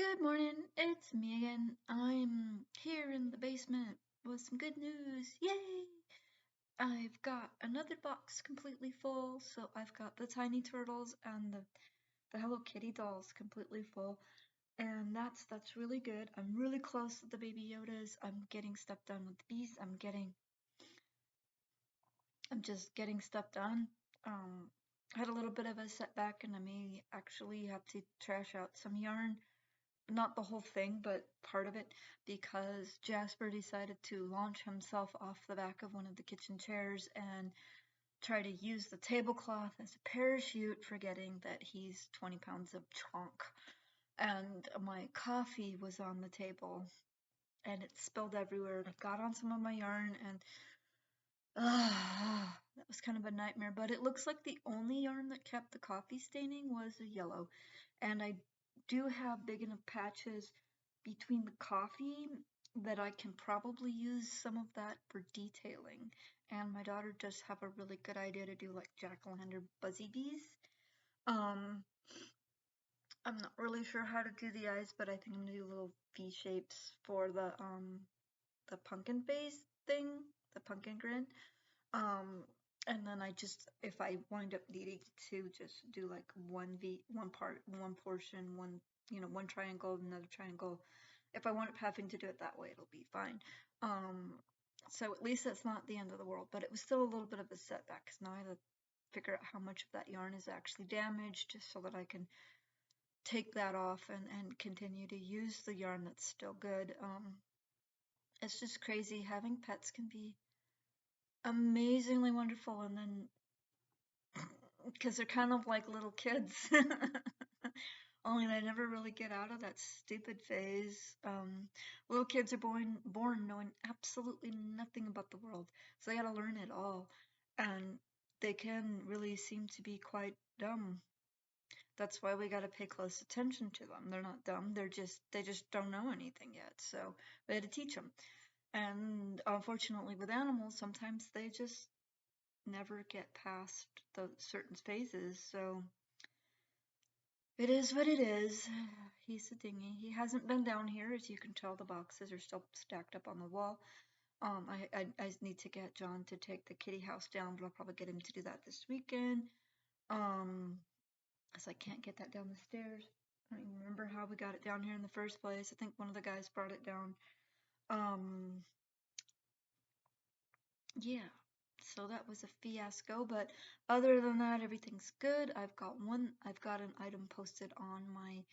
Good morning, it's me again. I'm here in the basement with some good news. Yay! I've got another box completely full, so I've got the tiny turtles and the Hello Kitty dolls completely full, and that's really good. I'm really close with the baby Yodas. I'm getting stuff done with the bees. I'm just getting stuff done. I had a little bit of a setback, and I may actually have to trash out some yarn, not the whole thing, but part of it, because Jasper decided to launch himself off the back of one of the kitchen chairs and try to use the tablecloth as a parachute, forgetting that he's 20 pounds of chunk. And my coffee was on the table and it spilled everywhere. And it got on some of my yarn, and that was kind of a nightmare. But it looks like the only yarn that kept the coffee staining was a yellow. And I do have big enough patches between the coffee that I can probably use some of that for detailing. And my daughter does have a really good idea to do like jack-o'-lantern buzzy bees. Um, I'm not really sure how to do the eyes, but I think I'm gonna do little V shapes for the pumpkin face thing, the pumpkin grin. Um, and then I just, if I wind up needing to just do like one part, one portion, one triangle, another triangle. If I wind up having to do it that way, it'll be fine. Um, so at least that's not the end of the world, but it was still a little bit of a setback because now I have to figure out how much of that yarn is actually damaged just so that I can take that off and continue to use the yarn that's still good. It's just crazy. Having pets can be amazingly wonderful, and then because they're kind of like little kids. Only they never really get out of that stupid phase. Little kids are born knowing absolutely nothing about the world, so they gotta learn it all, and they can really seem to be quite dumb. That's why we gotta pay close attention to them. They're not dumb. They just don't know anything yet. So we had to teach them. And unfortunately, with animals, sometimes they just never get past the certain phases. So it is what it is. He's a dingy. He hasn't been down here, as you can tell. The boxes are still stacked up on the wall. I need to get John to take the kitty house down, but I'll probably get him to do that this weekend. As I can't get that down the stairs. I don't even remember how we got it down here in the first place. I think one of the guys brought it down. Um, yeah. So that was a fiasco, but other than that, everything's good. I've got an item posted on my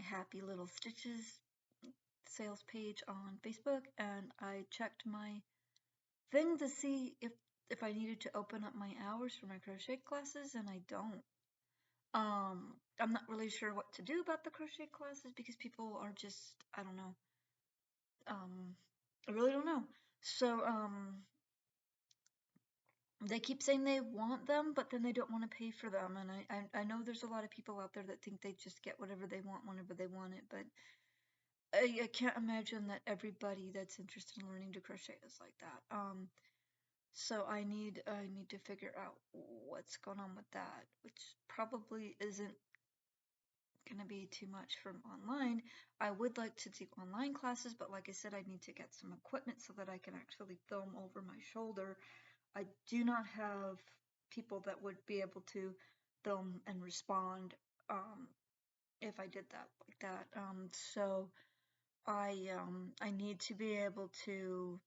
Happy Little Stitches sales page on Facebook, and I checked my thing to see if I needed to open up my hours for my crochet classes, and I don't. I'm not really sure what to do about the crochet classes because people are just, I don't know. Um, I really don't know. So, they keep saying they want them, but then they don't want to pay for them. And I know there's a lot of people out there that think they just get whatever they want whenever they want it, but I can't imagine that everybody that's interested in learning to crochet is like that. So I need to figure out what's going on with that, which probably isn't gonna be too much from online. I would like to do online classes, but like I said, I need to get some equipment so that I can actually film over my shoulder. I do not have people that would be able to film and respond if I did that like that. So I need to be able to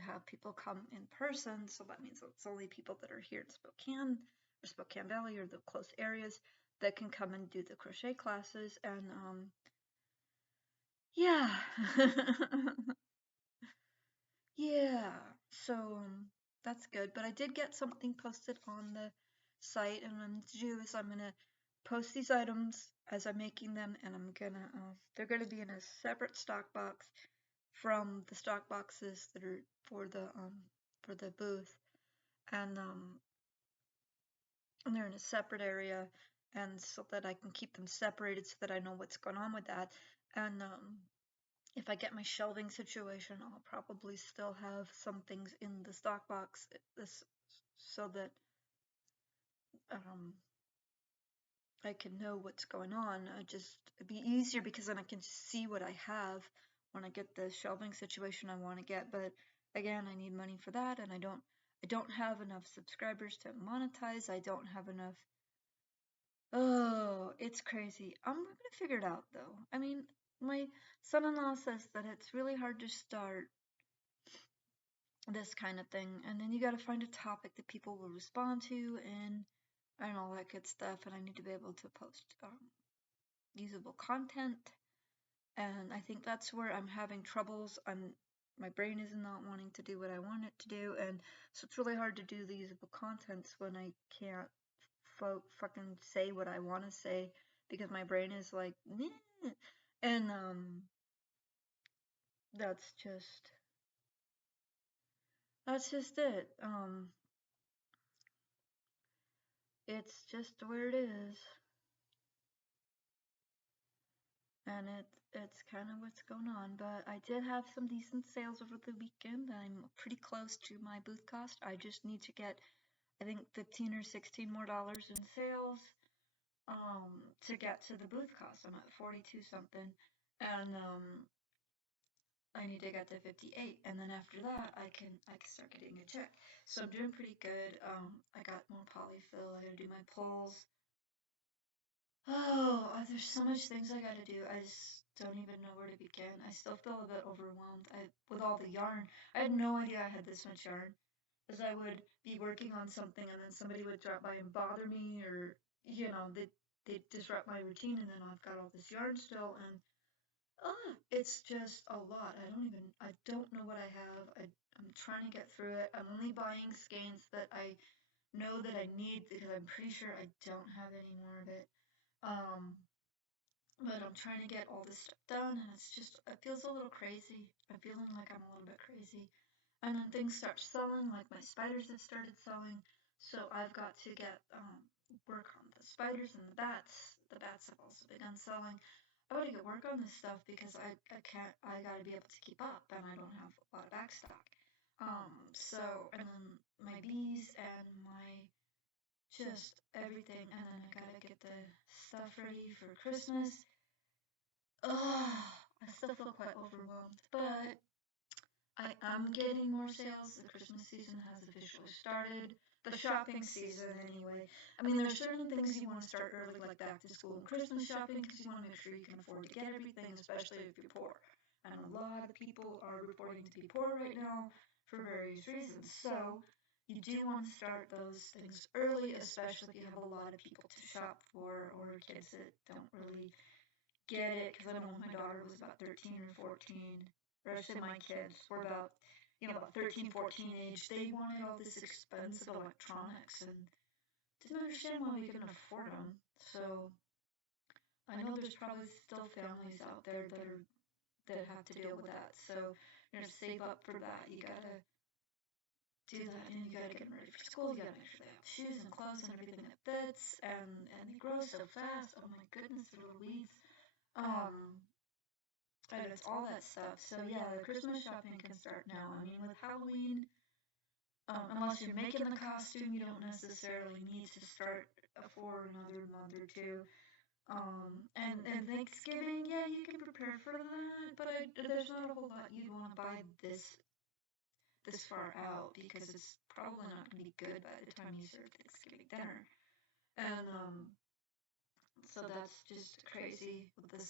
have people come in person. So that means it's only people that are here in Spokane or Spokane Valley or the close areas that can come and do the crochet classes. And yeah, yeah. So that's good. But I did get something posted on the site, and what I'm gonna do is I'm gonna post these items as I'm making them, and they're gonna be in a separate stock box from the stock boxes that are for the booth, and they're in a separate area, and so that I can keep them separated so that I know what's going on with that. And if I get my shelving situation, I'll probably still have some things in the stock box, this so that um I can know what's going on. It'd be easier because then I can see what I have when I get the shelving situation I want to get. But again, I need money for that, and I don't have enough subscribers to monetize. I don't have enough. Oh, it's crazy. I'm gonna figure it out though. I mean, my son-in-law says that it's really hard to start this kind of thing, and then you got to find a topic that people will respond to, and all that good stuff. And I need to be able to post usable content, and I think that's where I'm having troubles. My brain is not wanting to do what I want it to do, and so it's really hard to do the usable contents when I can't fucking say what I want to say because my brain is like, "Meh." And that's just it. It's just where it is. And it's kind of what's going on. But I did have some decent sales over the weekend. I'm pretty close to my booth cost. I just need to get, I think, 15 or 16 more dollars in sales to get to the booth cost. I'm at 42 something, and I need to get to 58, and then after that I can start getting a check. So I'm doing pretty good. I got more polyfill. I gotta do my pulls. Oh, there's so much things I gotta do. I just don't even know where to begin. I still feel a bit overwhelmed with all the yarn. I had no idea I had this much yarn, as I would be working on something and then somebody would drop by and bother me, or they disrupt my routine, and then I've got all this yarn still, and it's just a lot. I don't know what I have. I'm trying to get through it. I'm only buying skeins that I know that I need because I'm pretty sure I don't have any more of it. Um, but I'm trying to get all this stuff done, and it feels a little crazy. I'm feeling like I'm a little bit crazy. And then things start selling, like my spiders have started selling. So I've got to get work on the spiders and the bats. The bats have also begun selling. I want to get work on this stuff because I can't, I got to be able to keep up, and I don't have a lot of back stock. And then my bees and my just everything, and then I gotta get the stuff ready for Christmas. Ugh, I still feel quite overwhelmed, but I am getting more sales. The Christmas season has officially started. The shopping season, anyway. I mean, there's certain things you want to start early, like back to school and Christmas shopping, because you want to make sure you can afford to get everything, especially if you're poor. And a lot of people are reporting to be poor right now for various reasons. So, you do want to start those things early, especially if you have a lot of people to shop for or kids that don't really get it, because I know when my daughter was about 13 or 14, or I say my kids were about, about 13, 14 age, they wanted all this expensive electronics and didn't understand why we couldn't afford them. So I know there's probably still families out there that have to deal with that. So save up for that. You gotta do that, and you gotta get them ready for school. You gotta make sure they have shoes and clothes and everything that fits, and they grow so fast. Oh my goodness, the little weeds. Um, And it's all that stuff. So yeah, the Christmas shopping can start now. I mean, with Halloween, unless you're making the costume, you don't necessarily need to start for another month or two. And Thanksgiving, yeah, you can prepare for that, but there's not a whole lot you'd want to buy this far out because it's probably not going to be good by the time you serve Thanksgiving dinner. And so that's just crazy with the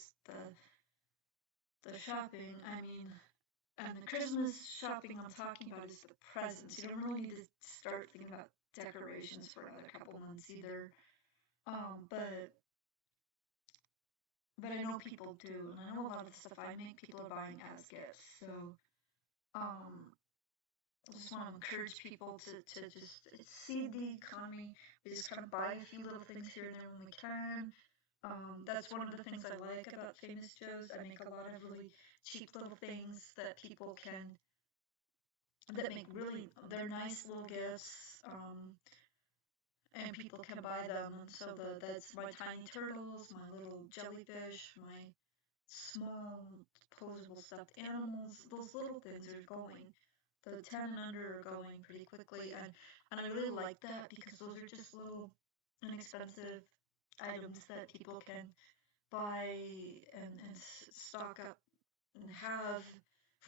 shopping. I mean, and the Christmas shopping I'm talking about is the presents. You don't really need to start thinking about decorations for another couple months either. But I know people do, and I know a lot of the stuff I make people are buying as gifts. So I just want to encourage people to just see the economy. We just kind of buy a few little things here and there when we can. That's one of the things I like about Famous Joe's. I make a lot of really cheap little things that people can that make really they're nice little gifts, and people can buy them. And so that's my tiny turtles, my little jellyfish, my small posable stuffed animals. Those little things are going. The 10 and under are going pretty quickly, and I really like that because those are just little inexpensive items that people can buy and stock up and have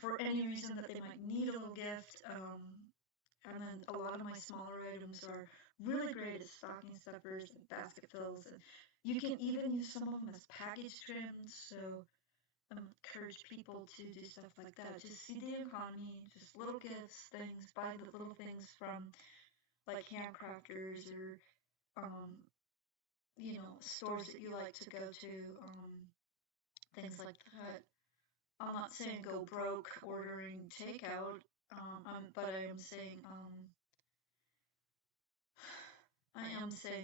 for any reason that they might need a little gift. And then a lot of my smaller items are really great as stocking stuffers and basket fills, and you can even use some of them as package trims. So encourage people to do stuff like that. Just see the economy, just little gifts, things, buy the little things from like handcrafters or um, stores that you like to go to, things like that. I'm not saying go broke ordering takeout, but I am saying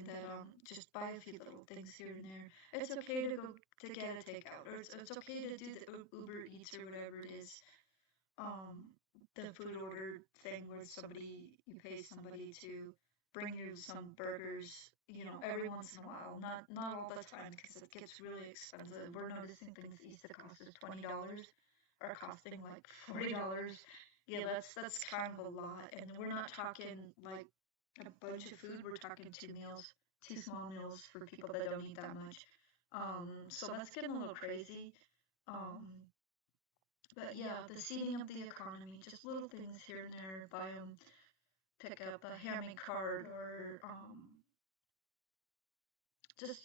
that just buy a few little things here and there. It's okay to go to get a takeout, or it's okay to do the Uber Eats or whatever it is. The food order thing where you pay somebody to bring you some burgers, every once in a while, not all the time because it gets really expensive. We're noticing things that used to cost us $20 are costing like $40. Yeah, that's kind of a lot, and we're not talking like a bunch of food. We're talking two meals, two small meals for people that don't eat that much. So that's getting a little crazy. But yeah, the seeding of the economy, just little things here and there. Buy them, pick up a hammy cart, or just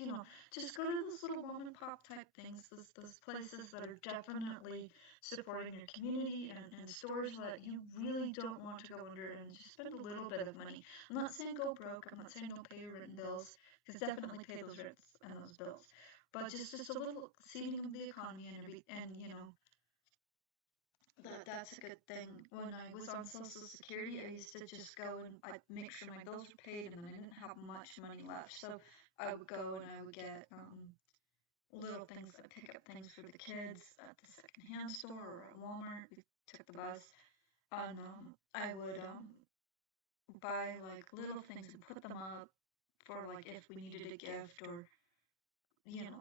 just go to those little mom and pop type things. Those places that are definitely supporting your community, and stores that you really don't want to go under and just spend a little bit of money. I'm not saying go broke. I'm not saying don't pay your rent and bills, because definitely pay those rents and those bills. But just a little seeding of the economy and that's a good thing. When I was on Social Security, I used to just go and I'd make sure my bills were paid, and then I didn't have much money left. So I would go and I would get little things. I'd pick up things for the kids at the secondhand store or at Walmart. We took the bus, and I would buy like little things and put them up for like if we needed a gift, or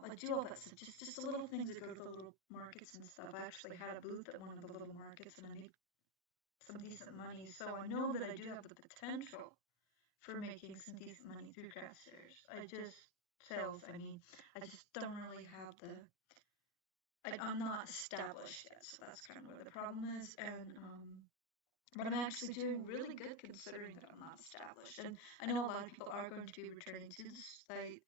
like do all that stuff. Just the little things that go to the little markets and stuff. I actually had a booth at one of the little markets, and I made some decent money. So I know that I do have the potential for making some decent money through craft stairs. I mean, I just don't really have I'm not established yet, so that's kind of where the problem is. And, but I'm actually doing really good considering that I'm not established. And I know a lot of people are going to be returning to the site,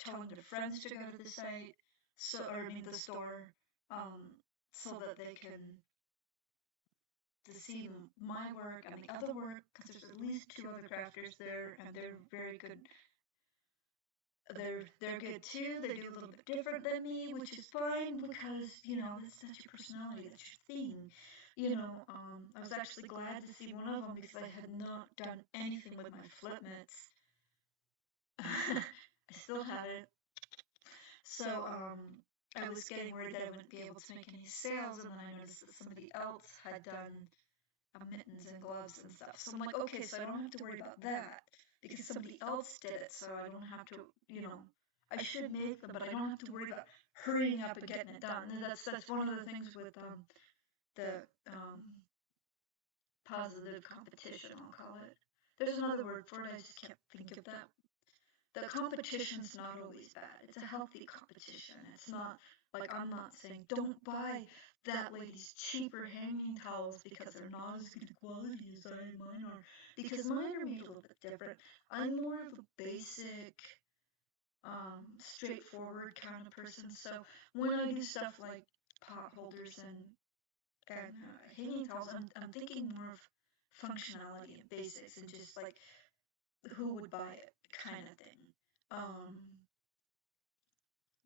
telling their friends to go to the site, the store, so that they can to see my work and the other work, because there's at least two other crafters there, and they're very good. They're good too. They do a little bit different than me, which is fine because that's your personality, that's your thing. I was actually glad to see one of them because I had not done anything with my flip mitts. I still had it, so I was getting worried that I wouldn't be able to make any sales, and then I noticed that somebody else had done mittens and gloves and stuff. So I'm like, okay, so I don't have to worry about that because somebody else did it, so I don't have to, I should make them, but I don't have to worry about hurrying up and getting it done. And that's one of the things with the positive competition, I'll call it. There's another word for it, I just can't think of that. The competition's not always bad. It's a healthy competition. It's not like, I'm not saying don't buy that lady's cheaper hanging towels because they're not as good quality as mine are. Because mine are made a little bit different. I'm more of a basic, straightforward kind of person. So when I do stuff like pot holders and hanging towels, I'm thinking more of functionality and basics and just like who would buy it kind of thing.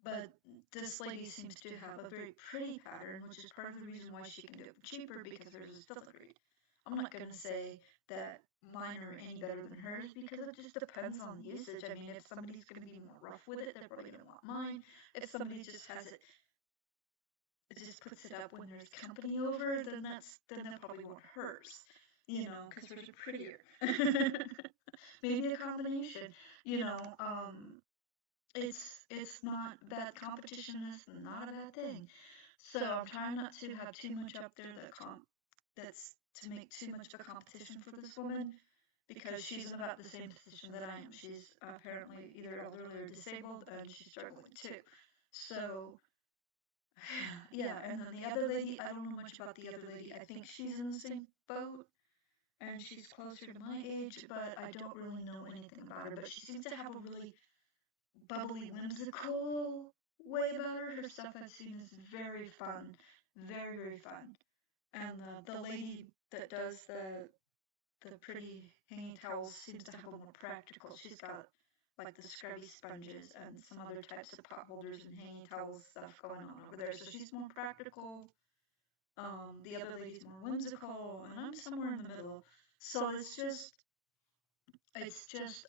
But this lady seems to have a very pretty pattern, which is part of the reason why she can do it cheaper, because hers is filigreed. I'm not going to say that mine are any better than hers because it just depends on usage. I mean, if somebody's going to be more rough with it, they're probably going to want mine. If somebody just has it, just puts it up when there's company over, then they'll probably want hers, because hers are prettier. Maybe a combination, it's not bad. Competition is not a bad thing. So I'm trying not to have too much up there that's to make too much of a competition for this woman. because she's about the same position that I am. She's apparently either elderly or disabled, and she's struggling too. So, yeah, and then the other lady, I don't know much about the other lady. I think she's in the same boat, and she's closer to my age, but I don't really know anything about her. But she seems to have a really bubbly, whimsical way about her. Her stuff I've seen is very fun, very, very fun. And the lady that does the pretty hanging towels seems to have a more practical. She's got like the scrubby sponges and some other types of pot holders and hanging towels stuff going on over there. So she's more practical. The other lady's more whimsical, and I'm somewhere in the middle. So it's just, it's just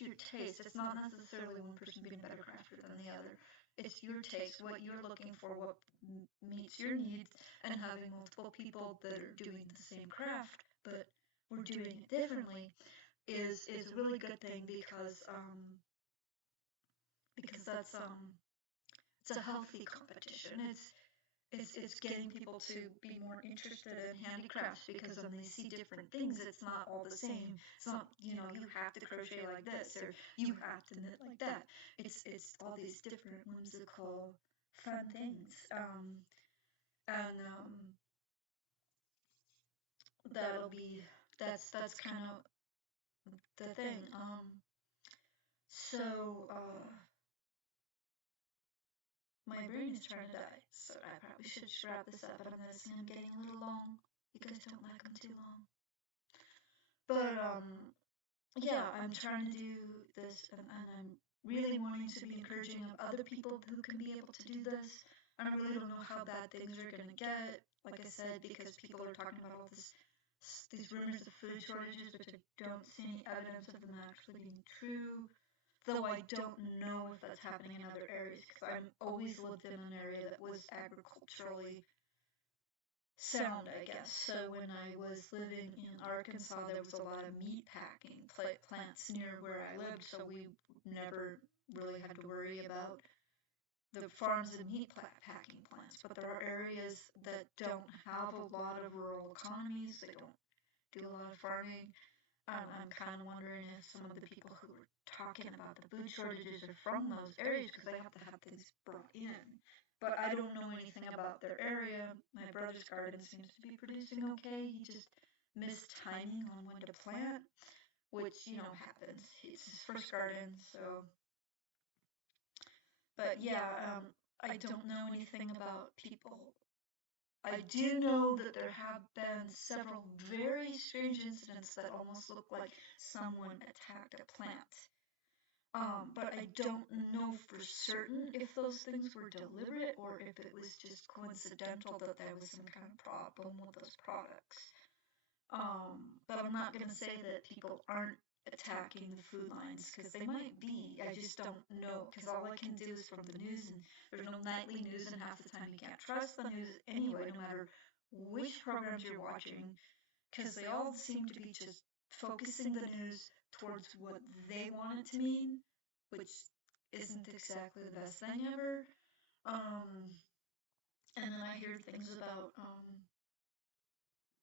your taste. It's not necessarily one person being a better crafter than the other. It's your taste, what you're looking for, what meets your needs, and having multiple people that are doing the same craft, but we're doing it differently, is a really good thing because that's it's a healthy competition. It's getting people to be more interested in handicrafts because when they see different things, it's not all the same. It's not, you know, you have to crochet like this or you have to knit like that. It's all these different whimsical, fun things. And that'll be that's kind of the thing. So my brain is trying to die, so I probably should wrap this up. But I'm noticing I'm getting a little long. You guys don't like them too long. But yeah, I'm trying to do this, and I'm really wanting to be encouraging of other people who can be able to do this. I really don't know how bad things are gonna get, like I said, because people are talking about all these rumors of food shortages, which I don't see any evidence of them actually being true. Though I don't know if that's happening in other areas, because I've always lived in an area that was agriculturally sound, I guess. So when I was living in Arkansas, there was a lot of meat packing plants near where I lived, so we never really had to worry about the farms and meat packing plants. But there are areas that don't have a lot of rural economies, they don't do a lot of farming. I'm kind of wondering if some of the people who were talking about the food shortages are from those areas because they have to have things brought in. But I don't know anything about their area. My brother's garden seems to be producing okay. He just missed timing on when to plant, which, you know, happens. It's his first garden, so. But yeah, I don't know anything about people. I do know that there have been several very strange incidents that almost look like someone attacked a plant. But I don't know for certain if those things were deliberate or if it was just coincidental that there was some kind of problem with those products. But I'm not going to say that people aren't attacking the food lines because they might be. I just don't know because all I can do is from the news, and there's no nightly news, and half the time you can't trust the news anyway, no matter which programs you're watching, because they all seem to be just focusing the news towards what they want it to mean, which isn't exactly the best thing ever. And then I hear things about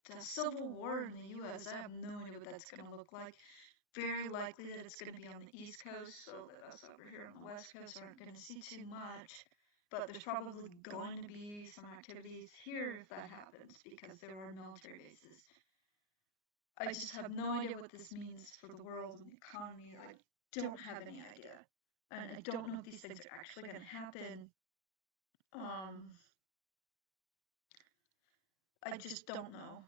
the Civil War in the U.S. I have no idea what that's going to look like. Very likely that it's going to be on the East Coast, so that us over here on the West Coast aren't going to see too much. But there's probably going to be some activities here if that happens, because there are military bases. I just have no idea what this means for the world and the economy. I don't have any idea. And I don't know if these things are actually going to happen. I just don't know.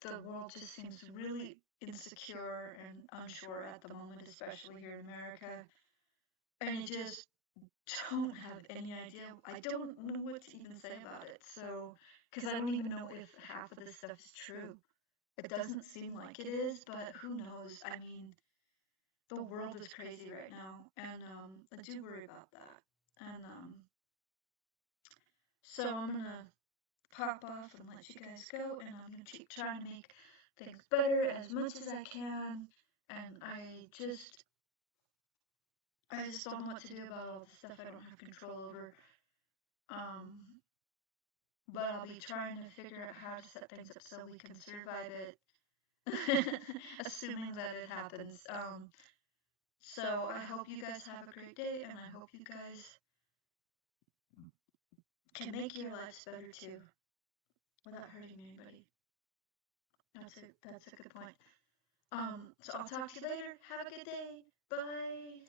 The world just seems really insecure and unsure at the moment, especially here in America. And I just don't have any idea. I don't know what to even say about it. So, because I don't even know if half of this stuff is true. It doesn't seem like it is, but who knows? I mean, the world is crazy right now, and I do worry about that. And so I'm gonna pop off and let you guys go, and I'm gonna keep trying to make things better as much as I can. And I just don't know what to do about all the stuff I don't have control over. Um, but I'll be trying to figure out how to set things up so we can survive it, assuming that it happens. So I hope you guys have a great day, and I hope you guys can make your lives better too, without hurting anybody. That's a good point. So I'll talk to you later. Have a good day. Bye.